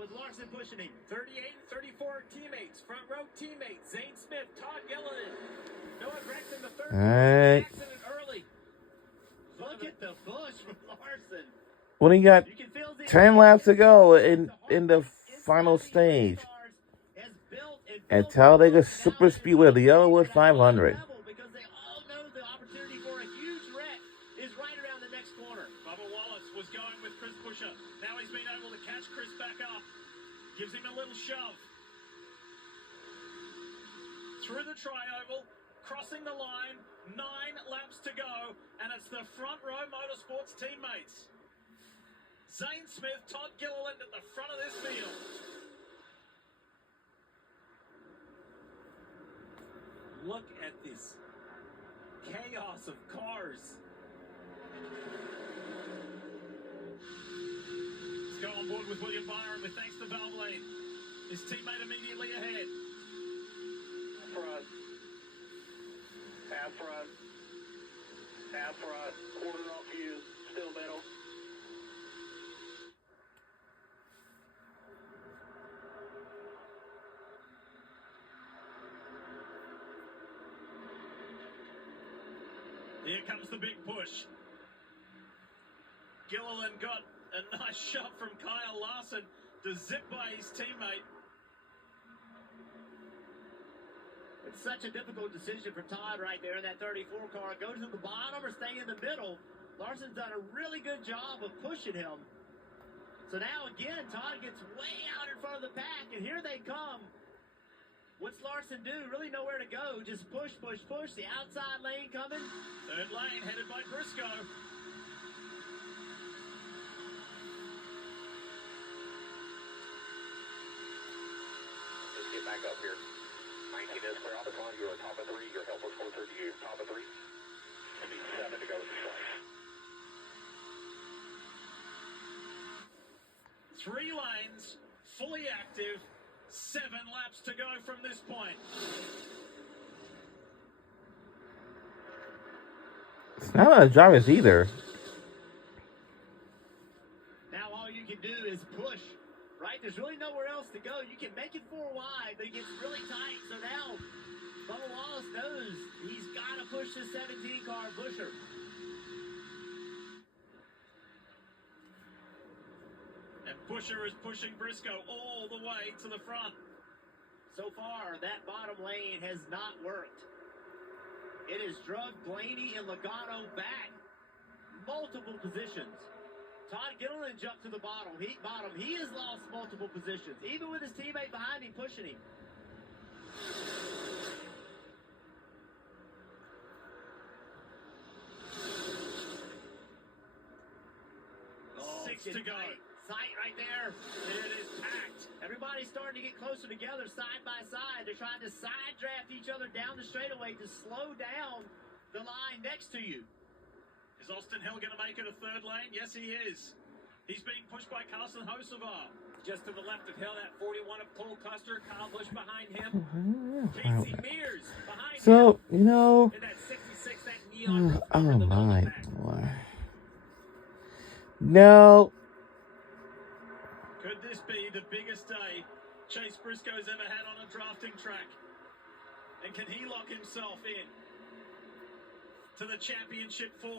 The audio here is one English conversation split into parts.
with Larson pushing him. 38 and 34 teammates, front row teammates, Zane Smith, Todd Gilliland, Noah Gregson, the third. All right. Accident early. Look at the push from Larson. When he got You can feel the 10 laps to go in the final stage at Talladega Super Speedway, the Yellowwood 500. Because they all know the opportunity for a huge wreck is right around the next corner. Bubba Wallace was going with Chris Buescher. Now he's been able to catch Chris back up. Gives him a little shove. Through the tri-oval, crossing the line, 9 laps to go, and it's the front row motorsports teammates. Zane Smith, Todd Gilliland at the front of this field. Look at this chaos of cars. Let's go on board with William Byron with thanks to Valvoline. His teammate immediately ahead. Front. Half front. Half front. Quarter off you. Still middle. Here comes the big push. Gilliland got a nice shot from Kyle Larson to zip by his teammate. It's such a difficult decision for Todd right there in that 34 car. Go to the bottom or stay in the middle. Larson's done a really good job of pushing him. So now again, Todd gets way out in front of the pack, and here they come. What's Larson do? Really nowhere to go. Just push, push, push. The outside lane coming. Third lane headed by Briscoe. Just get back up here. 19 is clear off the front. You're top of 3. Your helper's closer to you. Top of 3. Should be 7 to go to the strike. 3 lanes, fully active. 7 laps to go from this point. It's not a drivers either. Now all you can do is push, right? There's really nowhere else to go. You can make it 4 wide, but it gets really tight. So now Bubba Wallace knows he's got to push this 17 car Buescher. Buescher is pushing Briscoe all the way to the front. So far, that bottom lane has not worked. It has drugged Blaney and Logano back multiple positions. Todd Gilliland jumped to the bottom. He has lost multiple positions, even with his teammate behind him pushing him. 6 to go. Sight right there. It is packed. Everybody's starting to get closer together, side by side. They're trying to side draft each other down the straightaway to slow down the line next to you. Is Austin Hill going to make it a 3rd lane? Yes, he is. He's being pushed by Carson Hocevar. Just to the left of Hill, that 41 of Cole Custer, Kyle Busch behind him. Casey Mears behind him. So, you know, And that 66, that neon. oh my boy. No. Could this be the biggest day Chase Briscoe's ever had on a drafting track? And can he lock himself in to the championship 4?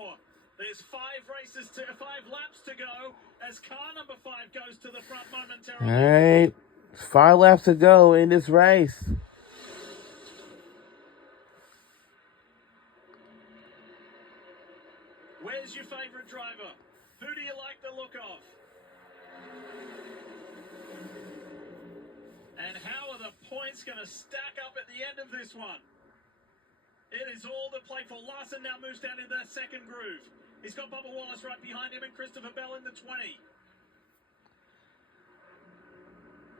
There's 5 laps to go as car number 5 goes to the front momentarily. All right. 5 laps to go in this race. Where's your favorite driver? Who do you like the look of? And how are the points going to stack up at the end of this one? It is all to play for. Larson now moves down into that 2nd groove. He's got Bubba Wallace right behind him and Christopher Bell in the 20.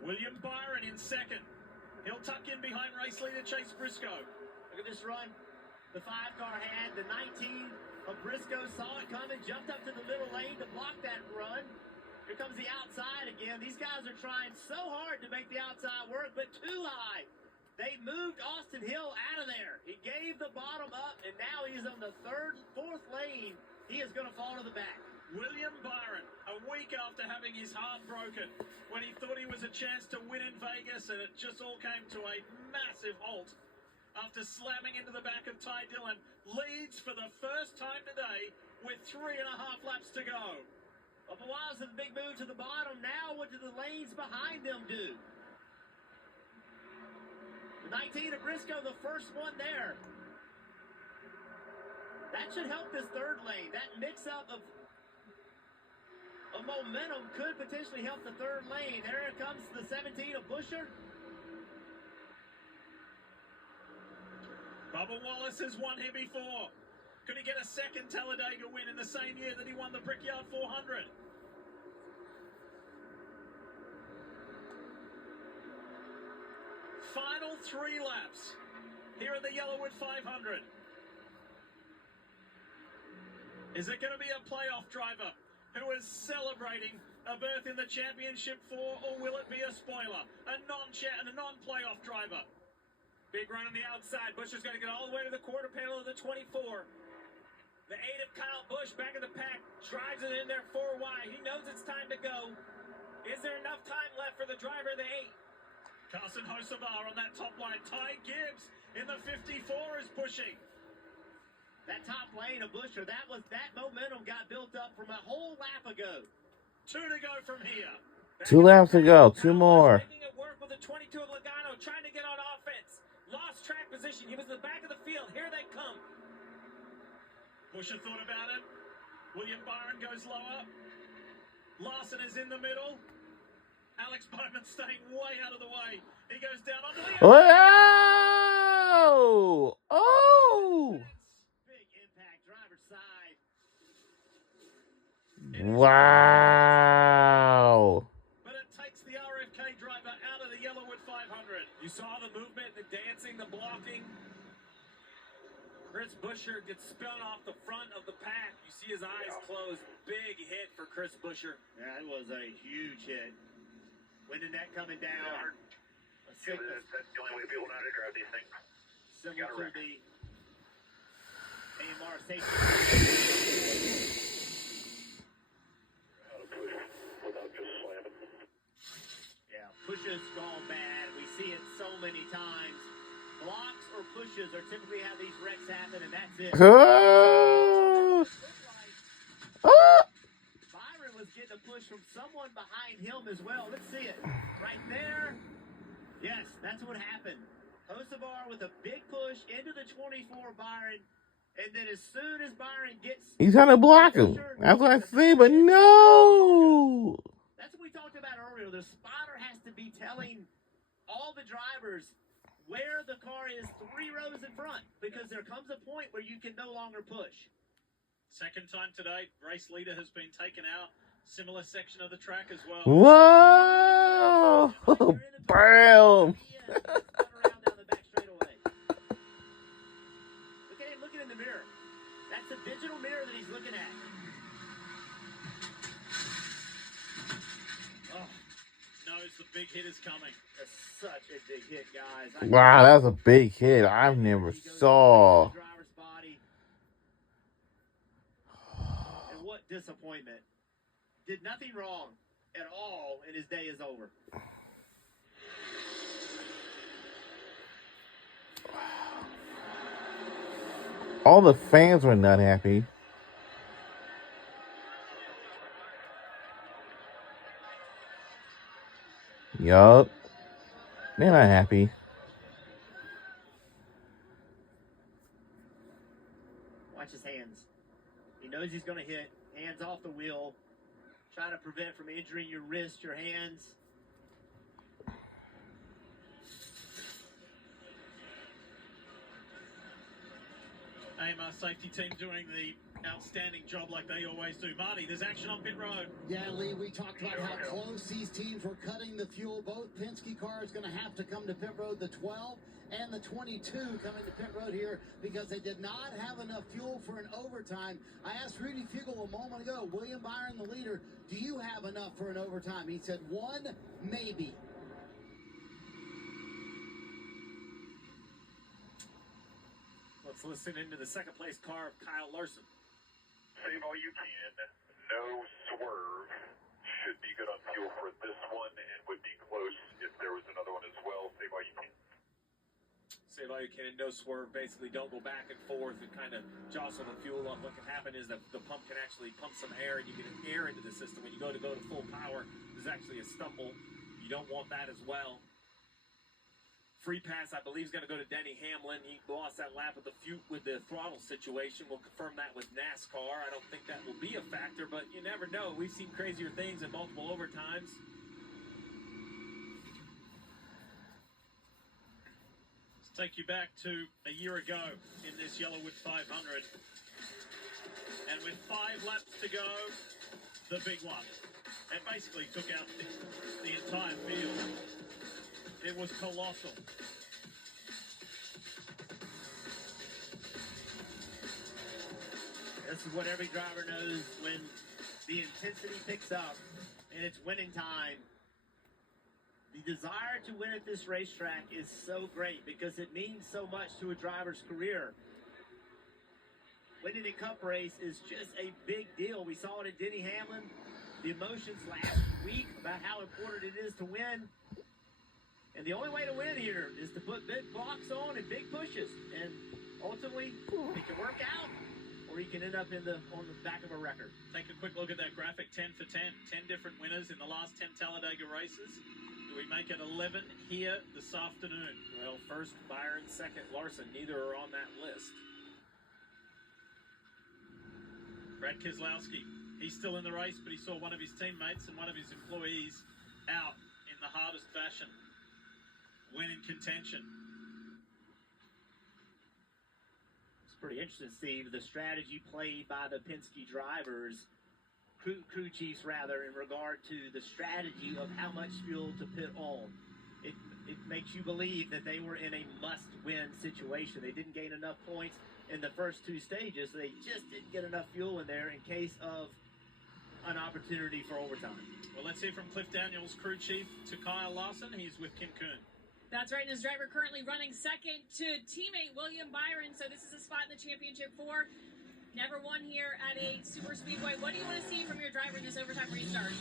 William Byron in 2nd. He'll tuck in behind race leader Chase Briscoe. Look at this run. The 5 car had the 19 of Briscoe, saw it coming, jumped up to the middle lane to block that run. Here comes the outside again. These guys are trying so hard to make the outside work, but too high. They moved Austin Hill out of there. He gave the bottom up, and now he's on the 4th lane. He is going to fall to the back. William Byron, a week after having his heart broken, when he thought he was chance to win in Vegas, and it just all came to a massive halt after slamming into the back of Ty Dillon. Leads for the first time today with 3.5 laps to go. Well, Bawaz with a big move to the bottom. Now what do the lanes behind them do? The 19 of Briscoe, the first one there. That should help this third lane. That mix-up of momentum could potentially help the third lane. There it comes the 17 of Buescher. Bubba Wallace has won here before. Could he get a second Talladega win in the same year that he won the Brickyard 400? Final 3 laps here at the Yellowwood 500. Is it going to be a playoff driver who is celebrating a berth in the championship 4, or will it be a spoiler, a non-playoff driver? Big run on the outside. Buescher's going to get all the way to the quarter panel of the 24. The 8 of Kyle Busch back in the pack drives it in there 4 wide. He knows it's time to go. Is there enough time left for the driver of the 8? Carson Hocevar on that top line. Ty Gibbs in the 54 is pushing. That top lane of Buescher, that momentum got built up from a whole lap ago. 2 to go from here. 2 laps to go. 2 more. Making it work with the 22 of Logano, trying to get on offense. Lost track position. He was in the back of the field. Here they come. Buescher thought about it. William Byron goes lower. Larson is in the middle. Alex Bowman staying way out of the way. He goes down onto the Oh! Oh! Big impact, driver's side. Wow! But it takes the RFK driver out of the Yellowwood 500. You saw the movement, the dancing, the blocking. Chris Buescher gets spun off the front of the pack. You see his eyes closed. Big hit for Chris Buescher. Yeah, it was a huge hit. Wind and net coming down. That's the only way people know how to drive these things. Similar to the AMR safety. How to push without just slamming. Yeah, pushes gone bad. We see it so many times. Blocks or pushes are typically how these wrecks happen, and that's it. Oh! Oh! Byron was getting a push from someone behind him as well. Let's see it. Right there. Yes, that's what happened. Hocevar with a big push into the 24 Byron, and then as soon as Byron gets... He's trying to block him. That's what I say, but no! That's what we talked about earlier. The spotter has to be telling all the drivers where the car is 3 rows in front, because there comes a point where you can no longer push. Second time today, race leader has been taken out. Similar section of the track as well. Whoa! Bam! Look at him looking in the mirror. That's a digital mirror that he's looking at. Oh, Knows the big hit is coming. that's such a big hit, guys. Wow, that's a big hit. I've never saw. The driver's body. And what disappointment. Did nothing wrong at all, and his day is over. All the fans were not happy. Yup. They're not happy. Watch his hands. He knows he's going to hit. Hands off the wheel. Try to prevent from injuring your wrist, your hands. AMR safety team doing the outstanding job like they always do. Marty, there's action on pit road. Yeah, Lee, we talked about how close these teams were cutting the fuel. Both Penske cars going to have to come to pit road, the 12 and the 22 coming to pit road here because they did not have enough fuel for an overtime. I asked Rudy Fugle a moment ago, William Byron, the leader, do you have enough for an overtime? He said 1, maybe. Let's listen into the second place car of Kyle Larson. Save all you can. No swerve. Should be good on fuel for this one and would be close you can in no swerve. Basically, don't go back and forth and kind of jostle the fuel up. What can happen is that the pump can actually pump some air, and you get air into the system. When you go to full power, there's actually a stumble. You don't want that as well. Free pass, I believe, is going to go to Denny Hamlin. He lost that lap with the throttle situation. We'll confirm that with NASCAR. I don't think that will be a factor, but you never know. We've seen crazier things in multiple overtimes. Let's take you back to a year ago in this Yellowwood 500. And with 5 laps to go, the big one. It basically took out the entire field. It was colossal. This is what every driver knows when the intensity picks up and it's winning time. The desire to win at this racetrack is so great because it means so much to a driver's career. Winning a cup race is just a big deal. We saw it at Denny Hamlin. The emotions last week about how important it is to win. And the only way to win here is to put big blocks on and big pushes. And ultimately, it can work out, or you can end up on the back of a record. Take a quick look at that graphic, 10 for 10. 10 different winners in the last 10 Talladega races. Do we make it 11 here this afternoon? Well, first Byron, second Larson. Neither are on that list. Brad Keselowski, he's still in the race, but he saw one of his teammates and one of his employees out in the hardest fashion. Win in contention. It's pretty interesting to see the strategy played by the Penske drivers, crew chiefs rather, in regard to the strategy of how much fuel to put on. It makes you believe that they were in a must-win situation. They didn't gain enough points in the first 2 stages. They just didn't get enough fuel in there in case of an opportunity for overtime. Well, let's hear from Cliff Daniels, crew chief, to Kyle Larson. He's with Kim Kuhn. That's right, and his driver currently running second to teammate William Byron, so this is a spot in the championship 4. Never won here at a super speedway. What do you want to see from your driver in this overtime restart?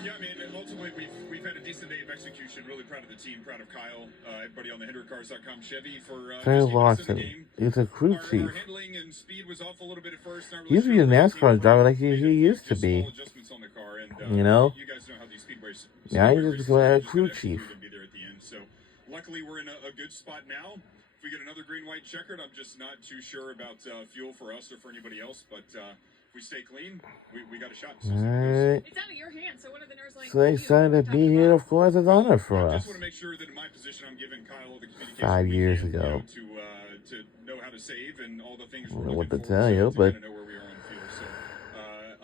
Yeah, I mean, ultimately, we've had a decent day of execution. Really proud of the team, proud of Kyle, everybody on the HendrickCars.com Chevy for Kyle Larson, he's a crew chief. Our handling and speed was off a little bit at first. He's a NASCAR driver like he used to be. Adjustments on the car, and, you know? You guys know how these speedways. Yeah, he's just going to crew chief. And be there at the end. So, luckily, we're in a good spot now. If we get another green-white checkered, I'm just not too sure about fuel for us or for anybody else. But if we stay clean, we got a shot. Alright. It's out of your hands, so what are the nerves like? So excited to be here, of course, it's an honor for I us. just want to make sure that in my position, I'm giving Kyle all the communication 5 we years can, ago. to know how to save and all the things I we're don't know what looking to for, tell so you, to but kinda know where we are on the field. So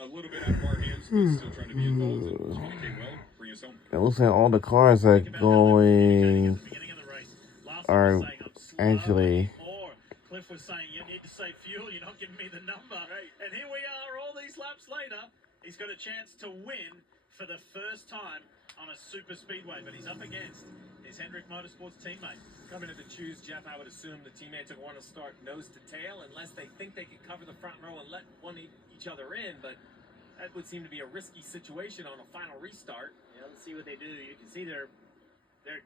a little bit out of our hands, but still trying to be involved and communicate well. Bring us home. it looks like all the cars are going are actually. Cliff was saying, you need to save fuel, you're not giving me the number. Right. And here we are, all these laps later. He's got a chance to win for the first time on a super speedway, but he's up against his Hendrick Motorsports teammate. Coming to the choose, Jeff, I would assume the teammates are going to start nose to tail unless they think they can cover the front row and let each other in, but that would seem to be a risky situation on a final restart. Yeah, let's see what they do. You can see they're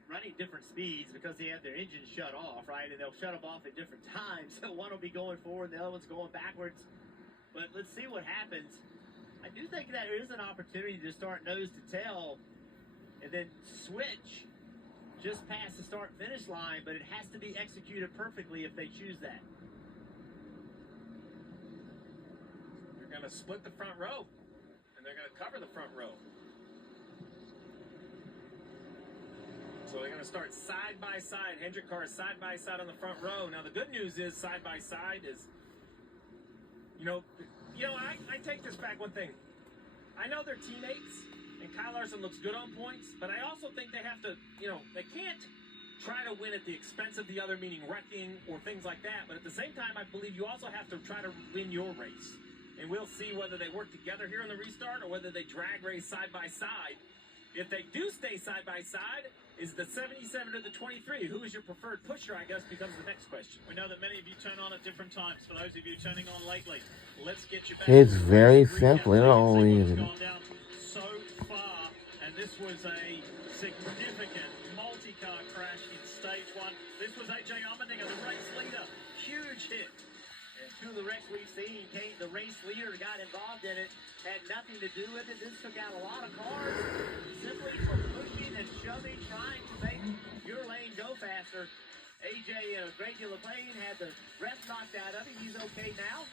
running different speeds because they have their engines shut off, right? And they'll shut them off at different times. So one will be going forward, the other one's going backwards. But let's see what happens. I do think that there is an opportunity to start nose to tail and then switch just past the start-finish line, but it has to be executed perfectly if they choose that. They're going to split the front row, and they're going to cover the front row. So they're going to start side by side. Hendrick cars side by side on the front row. Now the good news is side by side is, I take this back one thing. I know they're teammates, and Kyle Larson looks good on points, but I also think they have to, they can't try to win at the expense of the other, meaning wrecking or things like that. But at the same time, I believe you also have to try to win your race. And we'll see whether they work together here on the restart or whether they drag race side by side. If they do stay side by side, is the 77 or the 23? Who is your preferred pusher, I guess, becomes the next question. We know that many of you turn on at different times. For those of you turning on lately, let's get you back. It's very simple. It only gone down so far, and this was a significant multi-car crash in stage 1. This was AJ Allmendinger, the race leader. Huge hit. And two of the wrecks we've seen, the race leader got involved in it, had nothing to do with it. This took out a lot of cars simply from pushing and shoving, trying to make your lane go faster. AJ, Greg LaPlane had the breath knocked out of him. He's okay now.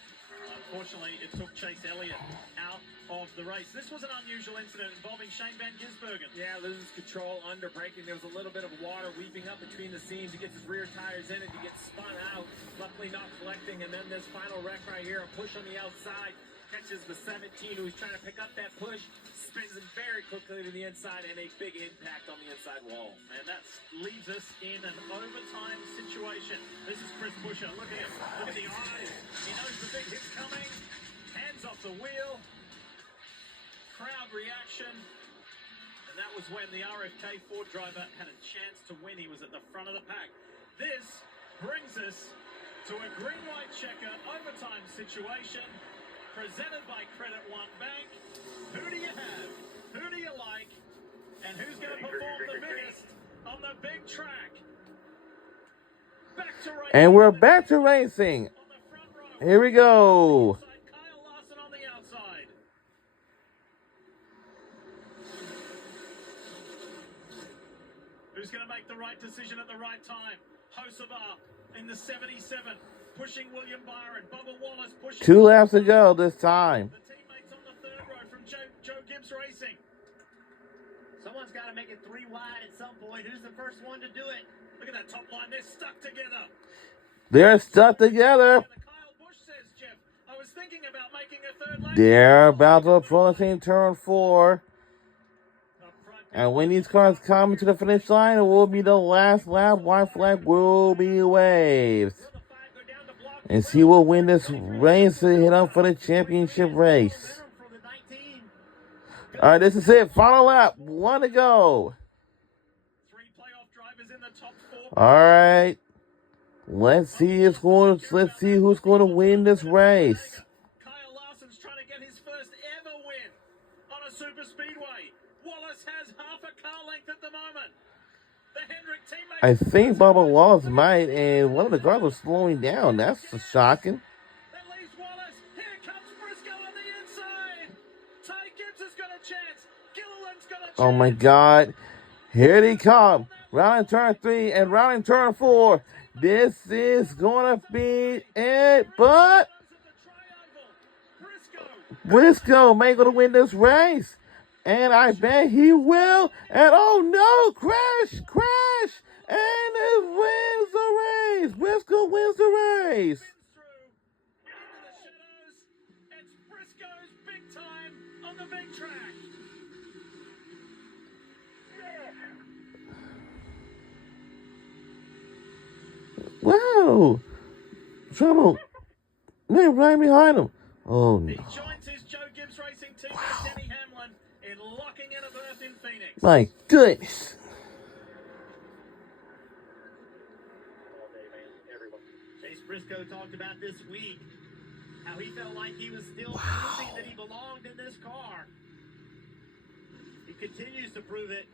Unfortunately, it took Chase Elliott out of the race. This was an unusual incident involving Shane Van Gisbergen. Yeah, loses control, under braking. There was a little bit of water weeping up between the seams. He gets his rear tires in and he gets spun out. Luckily not collecting. And then this final wreck right here, a push on the outside. Catches the 17 who's trying to pick up that push. Spins it very quickly to the inside and a big impact on the inside wall. And that leaves us in an overtime situation. This is Chris Buescher. Look at him. Look at the eyes. He knows the big hit's coming. Hands off the wheel. Crowd reaction. And that was when the RFK Ford driver had a chance to win. He was at the front of the pack. This brings us to a green-white checker overtime situation presented by Credit One Bank. Who do you have? Who do you like? And who's going to perform the biggest on the big track? Back to racing. And we're back to racing. On the front row. Here we go. Kyle Larson on the outside. Who's going to make the right decision at the right time? Hocevar in the 77, pushing William Byron. Bubba Wallace pushing. 2 laps to go this time. The teammates on the third row from Joe Gibbs Racing. Someone's got to make it 3 wide at some point. Who's the first one to do it? Look at that top line. They're stuck together. They're stuck together. And Kyle Busch says, Jeff, I was thinking about making a third lap. They're about to approach in turn 4. Up front, And when these cars come to the finish line, it will be the last lap. White flag will be waved. will the 5 go down the block? And she will win this race to hit up for the championship race. Momentum from the 19. All right, this is it. Final lap. 1 to go. 3 playoff drivers in the top 4. All right. Let's see who's going to win this race. Kyle Larson's trying to get his first ever win on a super speedway. Wallace has half a car length at the moment. The Hendrick teammate. I think Bubba Wallace might, and one of the cars was slowing down. That's shocking. That leaves Wallace. Here comes Briscoe on the inside. Ty Gibbs has got a chance. Gilliland's got a chance. Oh my God. Here they come. Round in turn 3 and round in turn 4. This is going to be it, but Briscoe may going to win this race. And I bet he will. And oh no, crash. And it wins the race. Briscoe wins the race. It's Briscoe's big time on the big track. Wow. Trouble. Man, right behind him. Oh He no. joins his Joe Gibbs Racing teammate Denny Hamlin in locking in a berth in Phoenix. My goodness. Chase Briscoe talked about this week how he felt like he was still proving that he belonged in this car. He continues to prove it.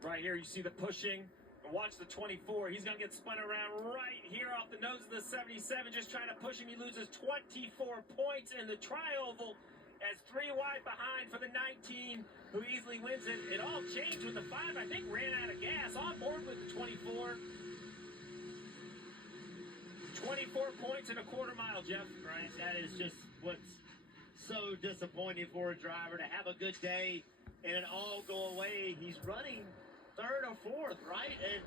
Right here, you see the pushing. And watch the 24. He's going to get spun around right here off the nose of the 77. Just trying to push him. He loses 24 points in the tri-oval as 3 wide behind for the 19, who easily wins it. It all changed with the 5. I think ran out of gas. On board with the 24. 24 points in a quarter mile, Jeff. Right, that is just what's so disappointing for a driver to have a good day and it all go away. He's running 3rd or 4th, right? And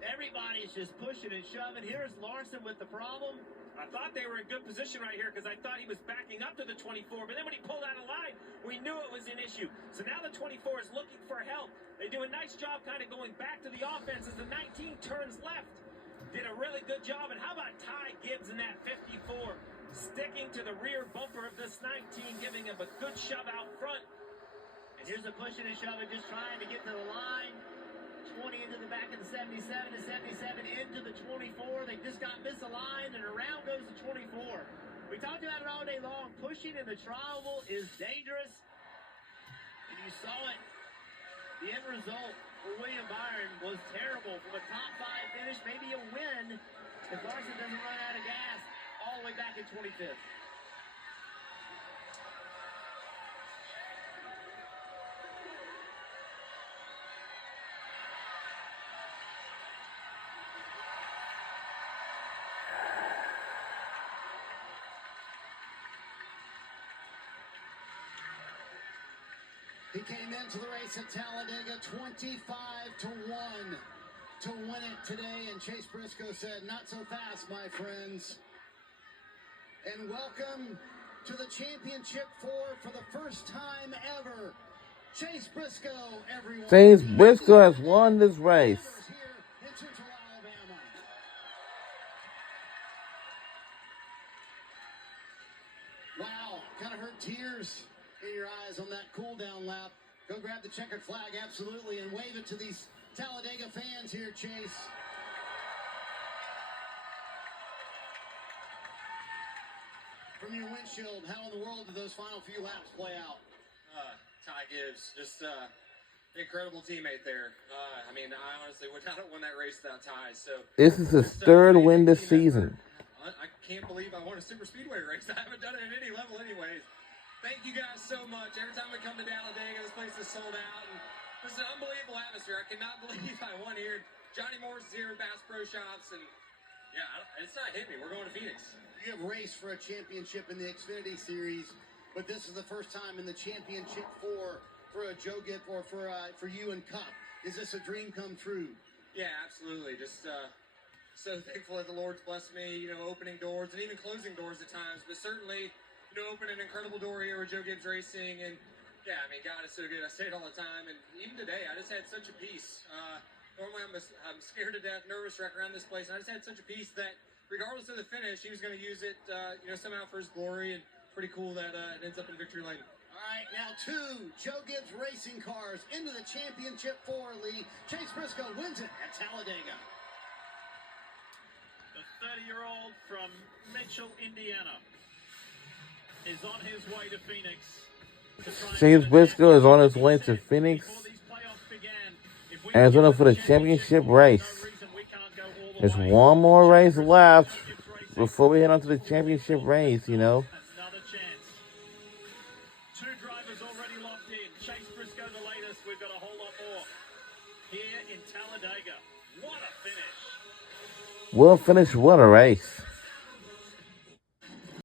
everybody's just pushing and shoving. Here's Larson with the problem. I thought they were in good position right here because I thought he was backing up to the 24. But then when he pulled out of line, we knew it was an issue. So now the 24 is looking for help. They do a nice job kind of going back to the offense as the 19 turns left. Did a really good job. And how about Ty Gibbs in that 54? Sticking to the rear bumper of this 19, giving him a good shove out front. And here's a pushing and shoving, just trying to get to the line. 20 into the back of the 77, the 77 into the 24. They just got misaligned, and around goes the 24. We talked about it all day long. Pushing in the tri-oval is dangerous. And you saw it. The end result for William Byron was terrible. From a top 5 finish, maybe a win if Larson doesn't run out of gas all the way back in 25th. He came into the race at Talladega 25-1 to win it today, and Chase Briscoe said, "Not so fast, my friends." And welcome to the Championship 4 for the first time ever. Chase Briscoe, everyone. Chase Briscoe has won this race. Here in Central Alabama. Wow, kind of hurt tears in your eyes on that cool down lap. Go grab the checkered flag, absolutely, and wave it to these Talladega fans here, Chase. From your windshield, how in the world did those final few laps play out? Ty Gibbs, just incredible teammate there. I mean, I honestly would not have won that race without Ty. So This is his third win this season. I can't believe I won a super speedway race. I haven't done it at any level anyways. Thank you guys so much. Every time we come to Talladega, this place is sold out. And this is an unbelievable atmosphere. I cannot believe I won here. Johnny Morris is here at Bass Pro Shops. And yeah, it's not hitting me. We're going to Phoenix. You have raced for a championship in the Xfinity Series, but this is the first time in the Championship 4 for a Joe Gibbs or for you and Cup. Is this a dream come true? Yeah, absolutely. Just so thankful that the Lord's blessed me, opening doors and even closing doors at times. But certainly, open an incredible door here with Joe Gibbs Racing. And yeah, I mean, God is so good. I say it all the time. And even today, I just had such a peace. Normally, I'm scared to death, nervous wreck around this place. And I just had such a peace that regardless of the finish, he was going to use it, somehow for his glory. And pretty cool that it ends up in victory lane. All right, now 2 Joe Gibbs Racing cars into the Championship 4, Lee. Chase Briscoe wins it at Talladega. The 30-year-old from Mitchell, Indiana, is on his way to Phoenix. Chase Briscoe is on his way to Phoenix Arizona for the championship race. There's one more race left before we head on to the championship race, Another chance. 2 drivers already locked in. Chase Briscoe the latest. We've got a whole lot more here in Talladega. What a finish. What a finish, what a race.